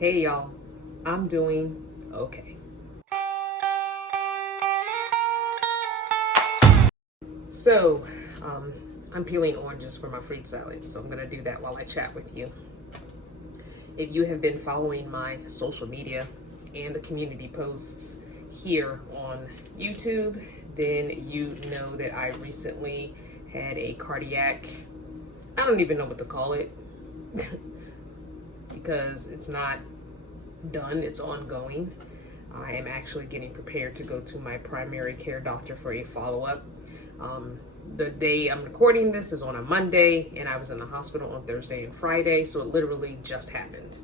Hey y'all, I'm doing okay. So, I'm peeling oranges for my fruit salad, so I'm gonna do that while I chat with you. If you have been following my social media and the community posts here on YouTube, then you know that I recently had a cardiac, I don't even know what to call it, because it's not done, it's ongoing. I am actually getting prepared to go to my primary care doctor for a follow-up. The day I'm recording this is on a Monday, and I was in the hospital on Thursday and Friday, so it literally just happened.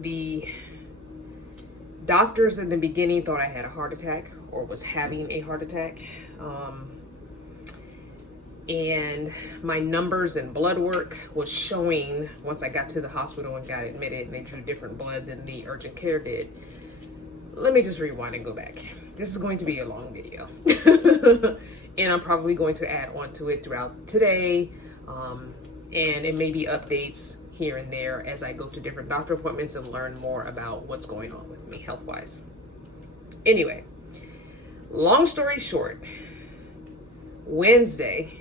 The doctors in the beginning thought I had a heart attack or was having a heart attack. And my numbers and blood work was showing, once I got to the hospital and got admitted, and they drew different blood than the urgent care did. Let me just rewind and go back. This is going to be a long video. And I'm probably going to add on to it throughout today. And it may be updates here and there as I go to different doctor appointments and learn more about what's going on with me health-wise. Anyway, long story short, Wednesday,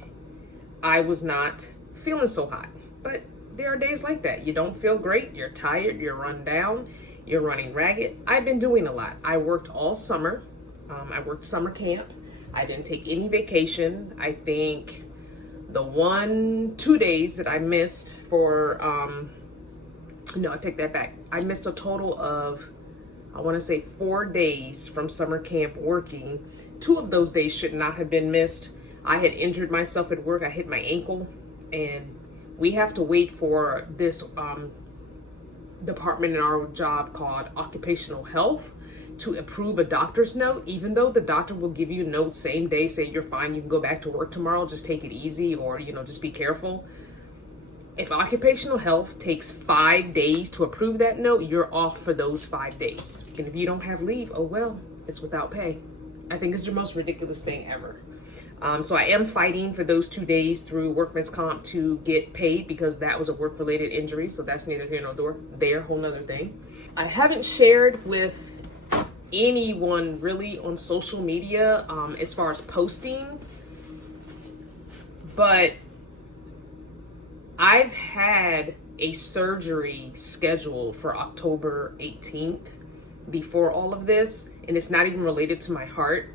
I was not feeling so hot, but there are days like that. You don't feel great, you're tired, you're run down, you're running ragged. I've been doing a lot. I worked all summer. I worked summer camp. I didn't take any vacation. I think the 2 days that I missed for, no, I take that back. I missed a total of, I want to say 4 days from summer camp working. 2 of those days should not have been missed. I had injured myself at work. I hit my ankle, and we have to wait for this department in our job called occupational health to approve a doctor's note. Even though the doctor will give you a note same day, say you're fine, you can go back to work tomorrow, just take it easy, or just be careful. If occupational health takes 5 days to approve that note, you're off for those 5 days. And if you don't have leave, oh well, it's without pay. I think it's the most ridiculous thing ever. So I am fighting for those 2 days through workman's comp to get paid, because that was a work-related injury. So that's neither here nor there, whole nother thing. I haven't shared with anyone really on social media as far as posting, but I've had a surgery scheduled for October 18th before all of this, and it's not even related to my heart.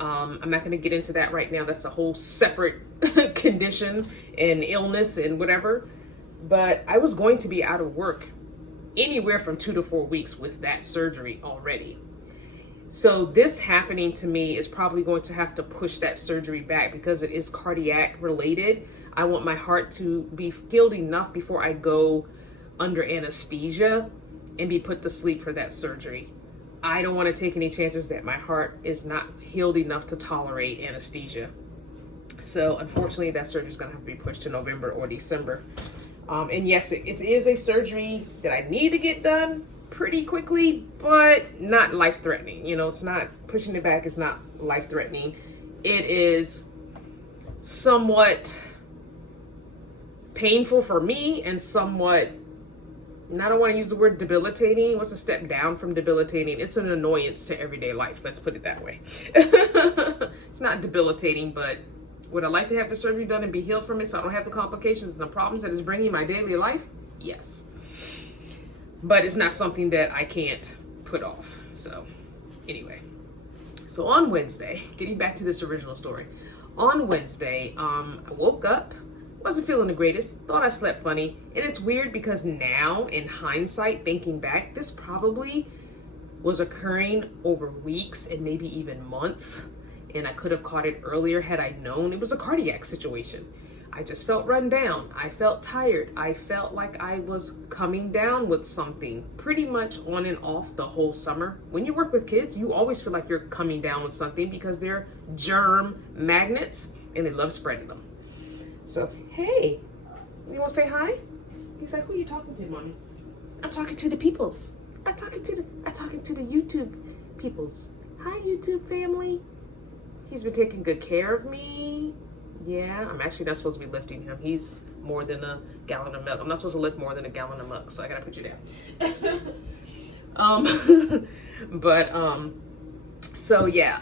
I'm not going to get into that right now. That's a whole separate condition and illness and whatever. But I was going to be out of work anywhere from 2 to 4 weeks with that surgery already. So this happening to me is probably going to have to push that surgery back, because it is cardiac related. I want my heart to be healed enough before I go under anesthesia and be put to sleep for that surgery. I don't want to take any chances that my heart is not healed enough to tolerate anesthesia. So unfortunately, that surgery is going to have to be pushed to November or December. And yes, it is a surgery that I need to get done pretty quickly, but not life-threatening. It's not, pushing it back is not life-threatening. It is somewhat painful for me and somewhat, and I don't want to use the word debilitating. What's a step down from debilitating? It's an annoyance to everyday life. Let's put it that way. It's not debilitating, but would I like to have the surgery done and be healed from it so I don't have the complications and the problems that it's bringing in my daily life? Yes. But it's not something that I can't put off. So anyway, so on Wednesday, getting back to this original story, on Wednesday, I woke up, wasn't feeling the greatest, thought I slept funny. And it's weird because now, in hindsight, thinking back, this probably was occurring over weeks and maybe even months. And I could have caught it earlier had I known. It was a cardiac situation. I just felt run down. I felt tired. I felt like I was coming down with something pretty much on and off the whole summer. When you work with kids, you always feel like you're coming down with something, because they're germ magnets and they love spreading them. So, hey, you want to say hi? He's like, who are you talking to, Mommy? I'm talking to the peoples. I'm talking to the YouTube peoples. Hi, YouTube family. He's been taking good care of me. Yeah, I'm actually not supposed to be lifting him. He's more than a gallon of milk. I'm not supposed to lift more than a gallon of milk, so I gotta put you down. So yeah,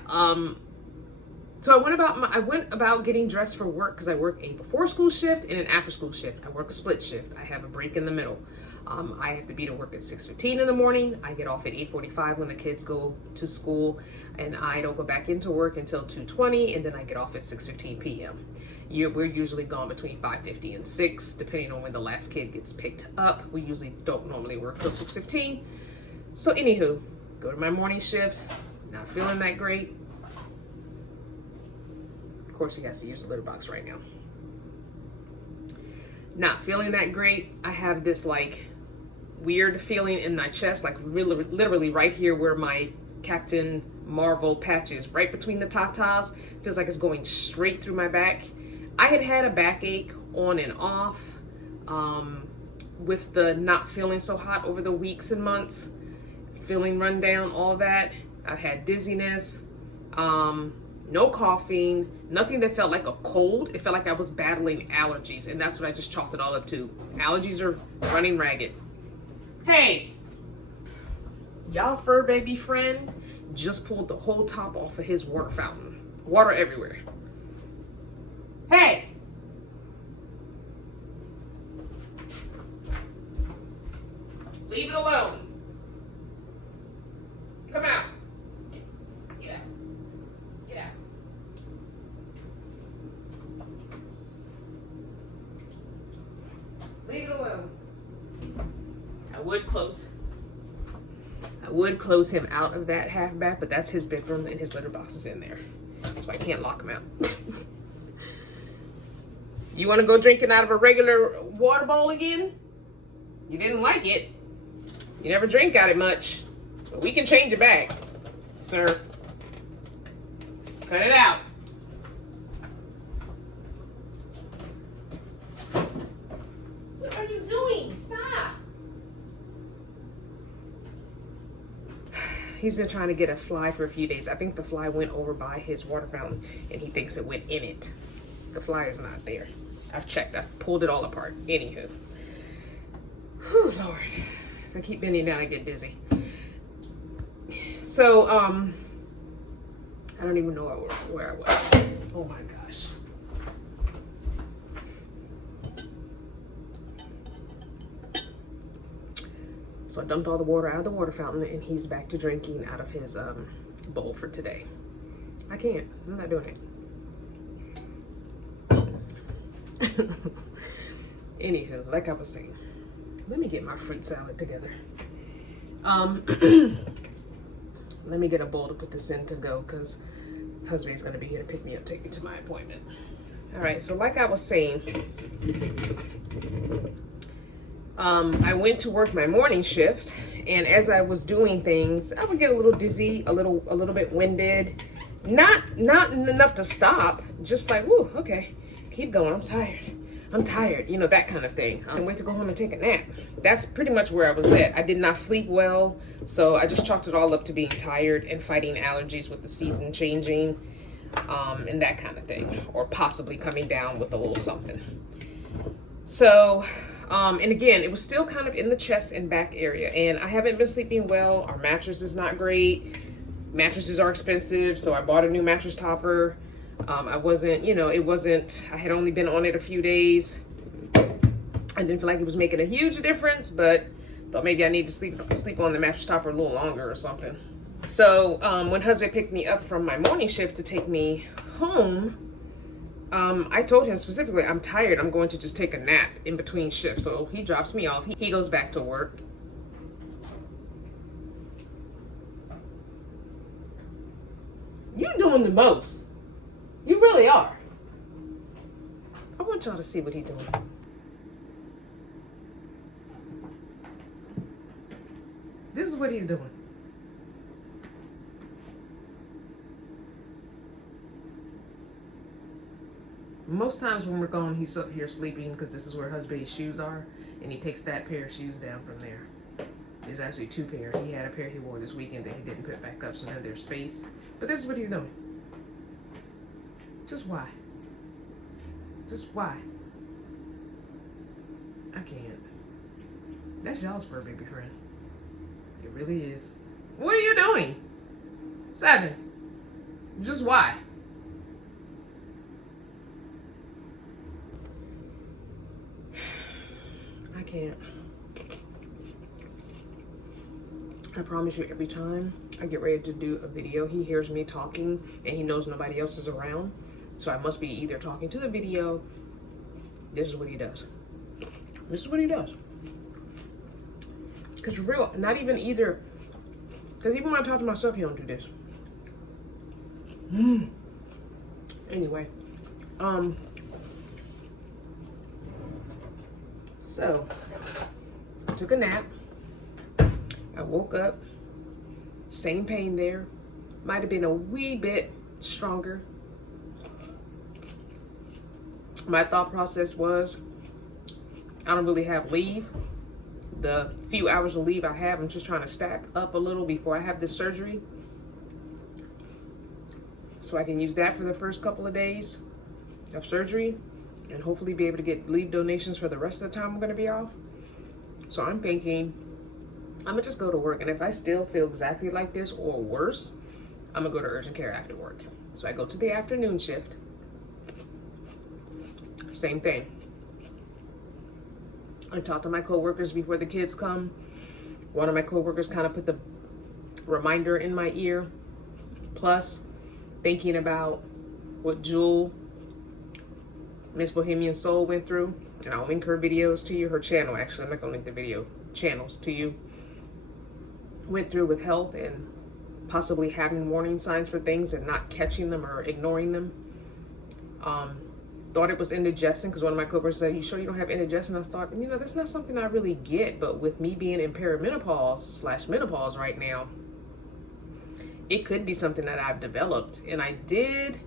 so I went about getting dressed for work because I work a before school shift and an after school shift. I work a split shift. I have a break in the middle. I have to be to work at 6:15 in the morning. I get off at 8:45 when the kids go to school, and I don't go back into work until 2:20, and then I get off at 6:15 p.m. We're usually gone between 5:50 and 6, depending on when the last kid gets picked up. We usually don't normally work till 6:15. So anywho, go to my morning shift, not feeling that great. Of course, you guys see use the litter box right now. Not feeling that great. I have this like weird feeling in my chest, like really, literally right here where my Captain Marvel patch is, right between the tatas. Feels like it's going straight through my back. I had a backache on and off with the not feeling so hot over the weeks and months, feeling run down, all that. I had dizziness, no coughing, nothing that felt like a cold. It felt like I was battling allergies, and that's what I just chalked it all up to. Allergies are running ragged. Hey, y'all fur baby friend just pulled the whole top off of his water fountain. Water everywhere. Hey! Leave it alone. Come out. Get out. Get out. Leave it alone. I would close him out of that half bath, but that's his bedroom and his litter box is in there. So I can't lock him out. You want to go drinking out of a regular water bowl again? You didn't like it. You never drink out of it much. But we can change it back, sir. Cut it out. What are you doing? Stop. He's been trying to get a fly for a few days. I think the fly went over by his water fountain and he thinks it went in it. The fly is not there. I've checked. I've pulled it all apart. Anywho. Whew, Lord. If I keep bending down, I get dizzy. So, I don't even know where I was. Oh my gosh. So I dumped all the water out of the water fountain and he's back to drinking out of his bowl for today. I can't. I'm not doing it. Anywho, like I was saying, let me get my fruit salad together. Let me get a bowl to put this in to go because husband's going to be here to pick me up, take me to my appointment. All right, so like I was saying, I went to work my morning shift, and as I was doing things, I would get a little dizzy, a little bit winded. Not enough to stop, just like, whoo, okay, keep going, I'm tired, you know, that kind of thing. I went to go home and take a nap. That's pretty much where I was at. I did not sleep well, so I just chalked it all up to being tired and fighting allergies with the season changing, and that kind of thing, or possibly coming down with a little something. So, and again, it was still kind of in the chest and back area, and I haven't been sleeping well. Our mattress is not great. Mattresses are expensive, so I bought a new mattress topper. I wasn't, you know, I had only been on it a few days. I didn't feel like it was making a huge difference, but thought maybe I need to sleep on the mattress topper a little longer or something. So when husband picked me up from my morning shift to take me home, I told him specifically, I'm tired. I'm going to just take a nap in between shifts. So he drops me off. He goes back to work. You're doing the most. You really are. I want y'all to see what he's doing. This is what he's doing. Most times when we're gone, he's up here sleeping because this is where husband's shoes are, and he takes that pair of shoes down from there. There's actually two pairs. He had a pair he wore this weekend that he didn't put back up, so now there's space. But this is what he's doing. Just why? Just why? I can't. That's y'all's fur baby friend. It really is. What are you doing? 7. Just why? I can't. I promise you, every time I get ready to do a video, he hears me talking and he knows nobody else is around. So I must be either talking to the video. This is what he does. This is what he does. Because real, not even either. Because even when I talk to myself, he don't do this. Anyway. So, I took a nap. I woke up. Same pain there. Might have been a wee bit stronger. My thought process was, I don't really have leave. The few hours of leave I have, I'm just trying to stack up a little before I have this surgery. So I can use that for the first couple of days of surgery and hopefully be able to get leave donations for the rest of the time I'm going to be off. So I'm thinking, I'm going to just go to work. And if I still feel exactly like this or worse, I'm going to go to urgent care after work. So I go to the afternoon shift. Same thing. I talk to my coworkers before the kids come. One of my coworkers kind of put the reminder in my ear. Plus, thinking about what Jewel, Miss Bohemian Soul, went through. And I'll link her videos to you. Her channel, actually. I'm not going to link the video channels to you. Went through with health and possibly having warning signs for things and not catching them or ignoring them. Thought it was indigestion because one of my coworkers said, "You sure you don't have indigestion?" I thought, that's not something I really get, but with me being in perimenopause/menopause right now, it could be something that I've developed. And I did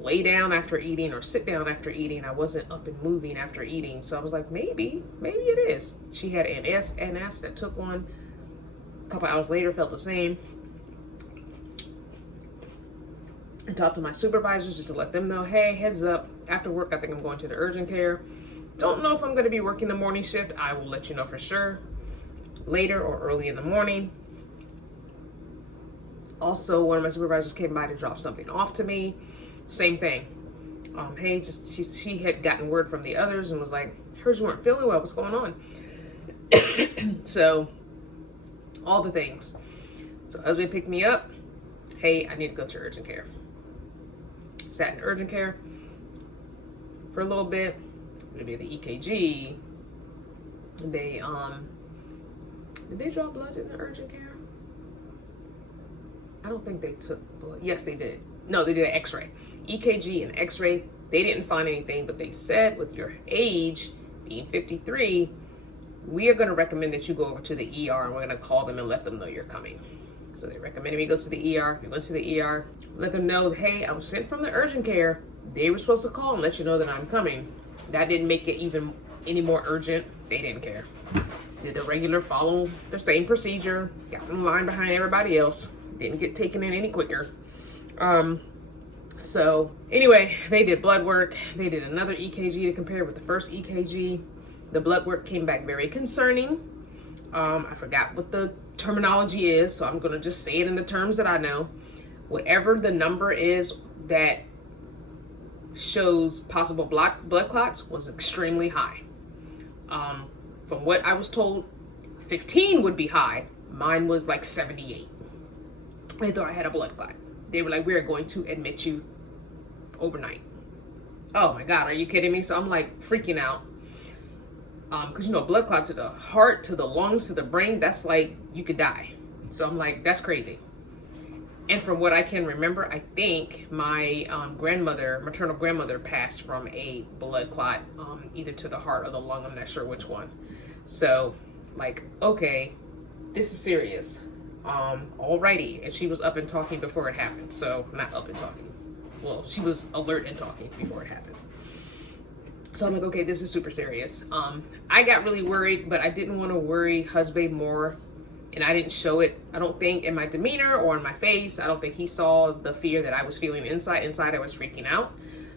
lay down after eating or sit down after eating. I wasn't up and moving after eating. So I was like, maybe it is. She had an acid, took one. A couple hours later, felt the same. And talked to my supervisors just to let them know, hey, heads up, after work, I think I'm going to the urgent care. Don't know if I'm going to be working the morning shift. I will let you know for sure later or early in the morning. Also, one of my supervisors came by to drop something off to me. Same thing. Hey, she had gotten word from the others and was like, heard you weren't feeling well. What's going on? So, all the things. So, as they picked me up, hey, I need to go to urgent care. Sat in urgent care for a little bit. They did the EKG. They did they draw blood in the urgent care? I don't think they took blood. Yes, they did. No, they did an X-ray. EKG and X-ray. They didn't find anything, but they said with your age being 53, we are going to recommend that you go over to the ER, and we're going to call them and let them know you're coming. So they recommended me go to the ER. We went to the ER, let them know, hey, I was sent from the urgent care. They were supposed to call and let you know that I'm coming. That didn't make it even any more urgent. They didn't care. Did the regular, follow the same procedure, got in line behind everybody else. Didn't get taken in any quicker. So anyway, they did blood work. They did another EKG to compare with the first EKG. The blood work came back very concerning. I forgot what the terminology is, so I'm going to just say it in the terms that I know. Whatever the number is that shows possible blood clots was extremely high. From what I was told, 15 would be high. Mine was like 78. They thought I had a blood clot. They were like, we're going to admit you overnight. Oh my God, are you kidding me? So I'm like freaking out. Because blood clot to the heart, to the lungs, to the brain, that's like, you could die. So I'm like, that's crazy. And from what I can remember, I think my maternal grandmother passed from a blood clot, either to the heart or the lung. I'm not sure which one. So like, okay, this is serious. Alrighty. And she was up and talking before it happened. So not up and talking. Well, she was alert and talking before it happened. So I'm like, okay, this is super serious. I got really worried, but I didn't want to worry husband more. And I didn't show it, I don't think, in my demeanor or in my face. I don't think he saw the fear that I was feeling inside. Inside, I was freaking out.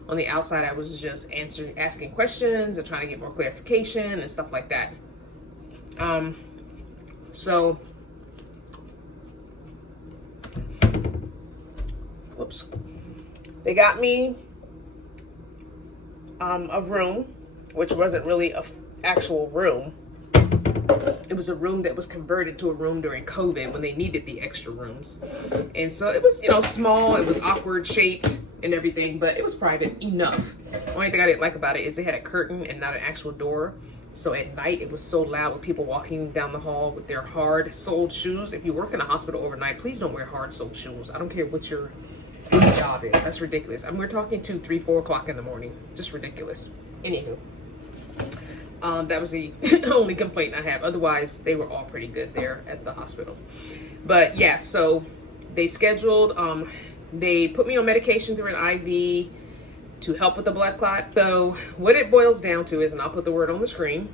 On the outside, I was just asking questions and trying to get more clarification and stuff like that. So, whoops. They got me a room, which wasn't really an actual room. It was a room that was converted to a room during COVID when they needed the extra rooms. And so it was, small, it was awkward shaped and everything, but it was private enough. Only thing I didn't like about it is they had a curtain and not an actual door. So at night it was so loud with people walking down the hall with their hard-soled shoes. If you work in a hospital overnight, please don't wear hard-soled shoes. I don't care what your job is. That's ridiculous. I mean, we're talking 2, 3, 4 o'clock in the morning. Just ridiculous. Anywho. That was the only complaint I have. Otherwise, they were all pretty good there at the hospital. But yeah, so they scheduled, they put me on medication through an IV to help with the blood clot. So what it boils down to is, and I'll put the word on the screen,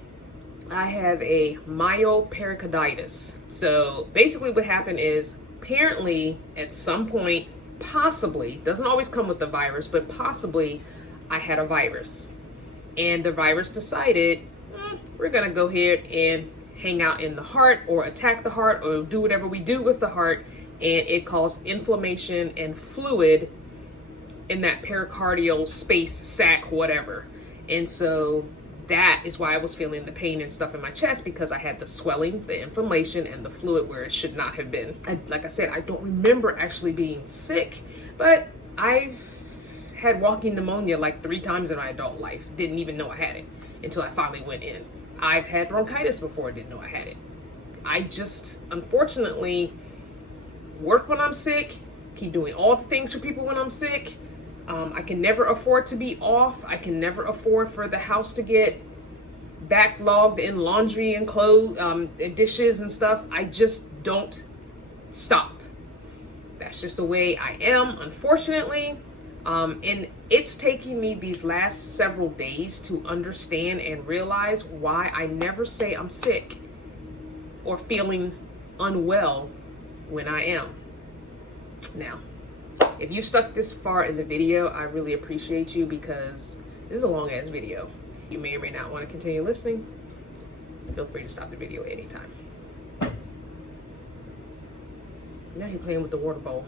I have a myopericarditis. So basically what happened is, apparently at some point, possibly, doesn't always come with the virus, but possibly I had a virus. And the virus decided, we're gonna go ahead and hang out in the heart or attack the heart or do whatever we do with the heart, and it caused inflammation and fluid in that pericardial space, sac, whatever. And so that is why I was feeling the pain and stuff in my chest, because I had the swelling, the inflammation, and the fluid where it should not have been. Like I said, I don't remember actually being sick, but I've had walking pneumonia like 3 times in my adult life. Didn't even know I had it until I finally went in. I've had bronchitis before, didn't know I had it. I just, unfortunately, work when I'm sick, keep doing all the things for people when I'm sick. I can never afford to be off. I can never afford for the house to get backlogged in laundry and clothes, and dishes and stuff. I just don't stop. That's just the way I am, unfortunately. And it's taking me these last several days to understand and realize why I never say I'm sick or feeling unwell when I am. Now, if you stuck this far in the video, I really appreciate you, because this is a long ass video. You may or may not want to continue listening. Feel free to stop the video anytime. Now he's playing with the water bowl.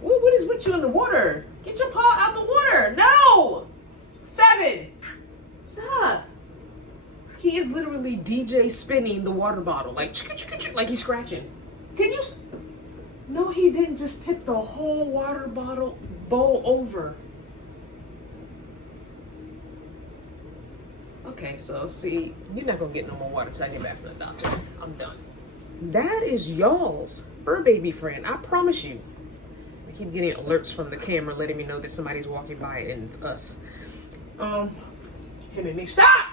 What is with you in the water? Get your paw out the water. No! 7. Stop. He is literally DJ spinning the water bottle. Like he's scratching. Can you... No, he didn't just tip the whole water bottle bowl over. Okay, so see, you're not going to get no more water till I get back from the doctor. I'm done. That is y'all's fur baby friend. I promise you. I keep getting alerts from the camera letting me know that somebody's walking by and it's us. Him and me. Stop!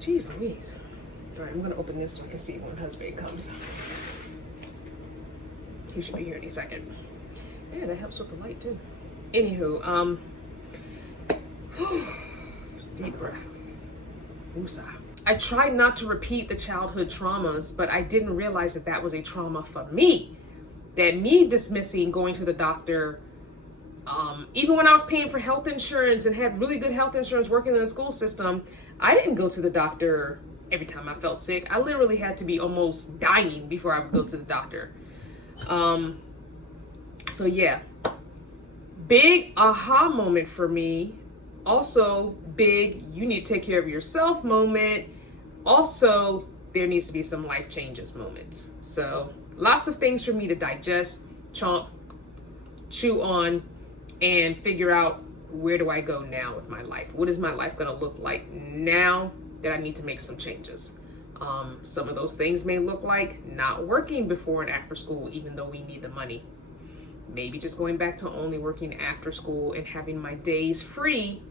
Jeez Louise. Alright, I'm gonna open this so I can see when husband comes. He should be here any second. Yeah, that helps with the light too. Anywho, deep breath. Woosah. I tried not to repeat the childhood traumas, but I didn't realize that that was a trauma for me. That me dismissing going to the doctor, even when I was paying for health insurance and had really good health insurance working in the school system, I didn't go to the doctor every time I felt sick. I literally had to be almost dying before I would go to the doctor. So yeah, big aha moment for me. Also big, you need to take care of yourself moment. Also, there needs to be some life changes moments. So lots of things for me to digest, chomp, chew on, and figure out, where do I go now with my life? What is my life going to look like now that I need to make some changes? Some of those things may look like not working before and after school, even though we need the money. Maybe just going back to only working after school and having my days free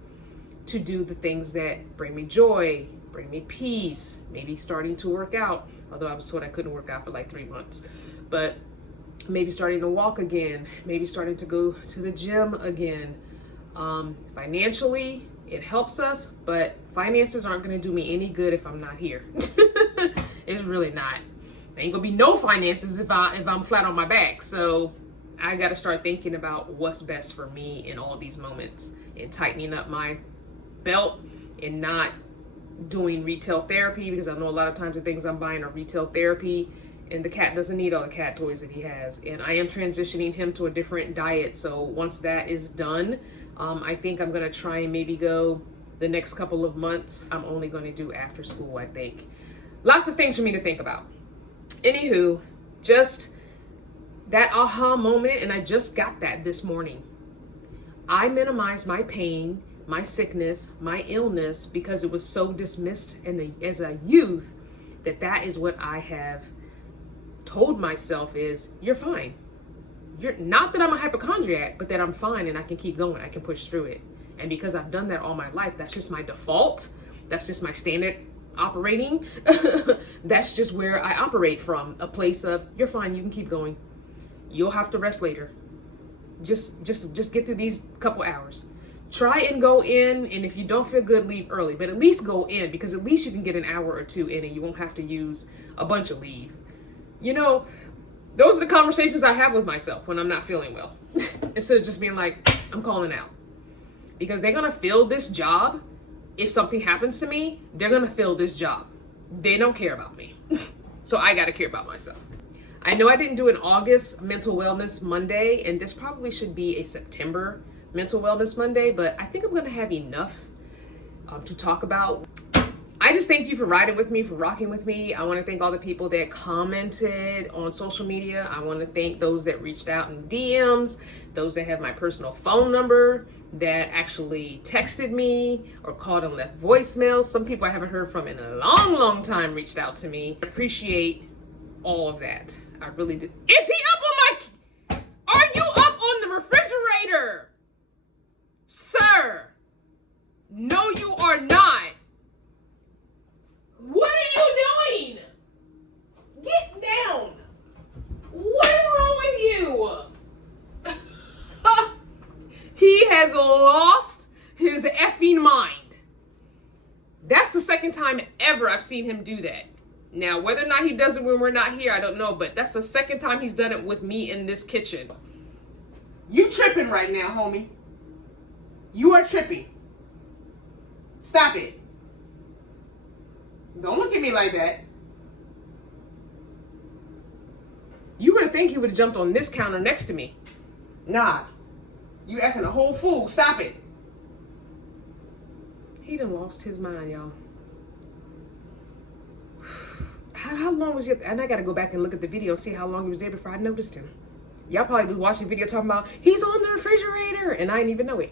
to do the things that bring me joy, bring me peace. Maybe starting to work out, although I was told I couldn't work out for like 3 months. But maybe starting to walk again, maybe starting to go to the gym again. Financially, it helps us, but finances aren't going to do me any good if I'm not here. It's really not. There ain't gonna be no finances if I'm flat on my back. So I got to start thinking about what's best for me in all these moments, and tightening up my belt and not doing retail therapy, because I know a lot of times the things I'm buying are retail therapy, and the cat doesn't need all the cat toys that he has. And I am transitioning him to a different diet. So once that is done, I think I'm going to try and maybe go the next couple of months. I'm only going to do after school, I think. Lots of things for me to think about. Anywho, just that aha moment, and I just got that this morning. I minimized my pain, my sickness, my illness, because it was so dismissed as a youth, that is what I have told myself is, you're fine. You're not that I'm a hypochondriac, but that I'm fine and I can keep going. I can push through it. And because I've done that all my life, that's just my default. That's just my standard operating. That's just where I operate from, a place of, you're fine, you can keep going. You'll have to rest later. Just get through these couple hours. Try and go in, and if you don't feel good, leave early. But at least go in, because at least you can get an hour or two in and you won't have to use a bunch of leave. You know, those are the conversations I have with myself when I'm not feeling well. Instead of just being like, I'm calling out. Because they're going to fill this job. If something happens to me, they're going to fill this job. They don't care about me. So I got to care about myself. I know I didn't do an August Mental Wellness Monday, and this probably should be a September Mental Wellness Monday, but I think I'm going to have enough to talk about. I just thank you for riding with me, for rocking with me. I want to thank all the people that commented on social media. I want to thank those that reached out in DMs, those that have my personal phone number, that actually texted me or called and left voicemails. Some people I haven't heard from in a long, long time reached out to me. I appreciate all of that. I really do. Is he up on my... Are you up on the refrigerator? Sir. No, you are not. What are you doing? Get down. What is wrong with you? He has lost his effing mind. That's the second time ever I've seen him do that. Now, whether or not he does it when we're not here, I don't know, but that's the second time he's done it with me in this kitchen. You tripping right now, homie. You are tripping. Stop it. Don't look at me like that. You would have think he would have jumped on this counter next to me. Nah. You acting a whole fool. Stop it. He done lost his mind, y'all. How long was he? And I got to go back and look at the video, see how long he was there before I noticed him. Y'all probably be watching the video talking about, he's on the refrigerator, and I didn't even know it.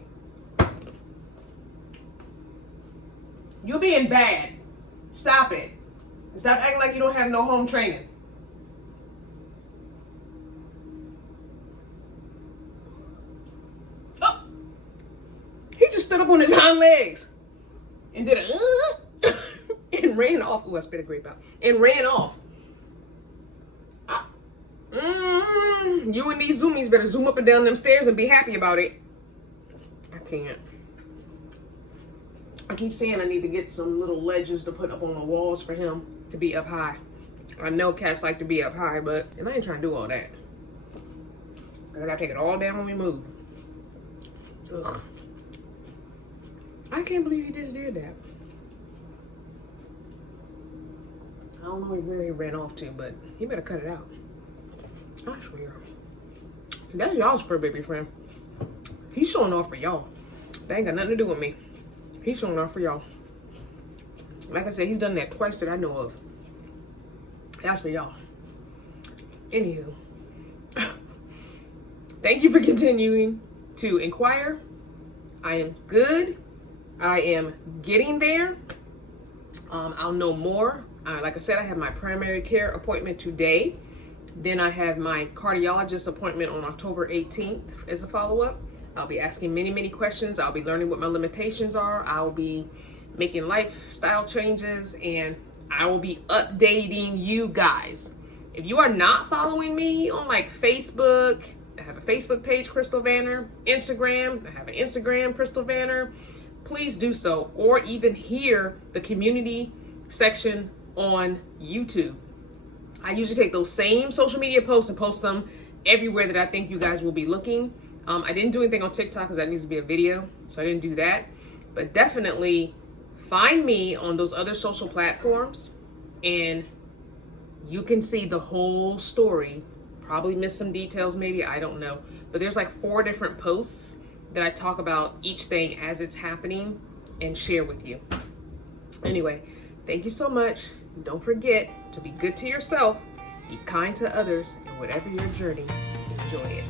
You're being bad. Stop it. Stop acting like you don't have no home training. Oh! He just stood up on his hind legs and did a and ran off. Oh, I spit a grape out. And ran off. You and these zoomies better zoom up and down them stairs and be happy about it. I can't. I keep saying I need to get some little ledges to put up on the walls for him to be up high. I know cats like to be up high, but I ain't trying to do all that. I gotta take it all down when we move. Ugh. I can't believe he just did that. I don't know where he ran off to, but he better cut it out. I swear. That's y'all's fur baby friend. He's showing off for y'all. That ain't got nothing to do with me. He's showing off for y'all. Like I said, he's done that twice that I know of. That's for y'all. Anywho. Thank you for continuing to inquire. I am good. I am getting there. I'll know more. Like I said, I have my primary care appointment today. Then I have my cardiologist appointment on October 18th as a follow-up. I'll be asking many, many questions. I'll be learning what my limitations are. I'll be making lifestyle changes, and I will be updating you guys. If you are not following me on like Facebook, I have a Facebook page, CrystalVanner. Instagram, I have an Instagram, CrystalVanner. Please do so, or even hear the community section on YouTube. I usually take those same social media posts and post them everywhere that I think you guys will be looking. I didn't do anything on TikTok because that needs to be a video, so I didn't do that. But definitely find me on those other social platforms, and you can see the whole story. Probably miss some details, maybe, I don't know. But there's like 4 different posts that I talk about each thing as it's happening and share with you. Anyway, thank you so much. Don't forget to be good to yourself, be kind to others, and whatever your journey, enjoy it.